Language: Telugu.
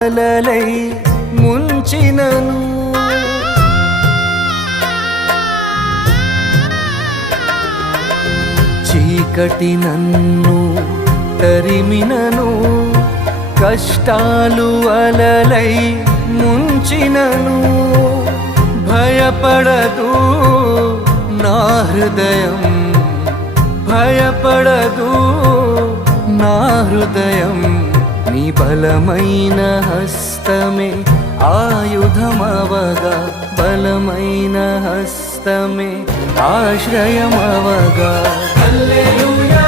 అలలై ముంచినను చీకటి నన్ను తరిమినను కష్టాలు అలలై ముంచినను భయపడదు నా హృదయం భయపడదు నా హృదయం నీ బలమైన హస్తమే ఆయుధమవగా బలమైన హస్తమే ఆశ్రయమవగా హల్లెలూయా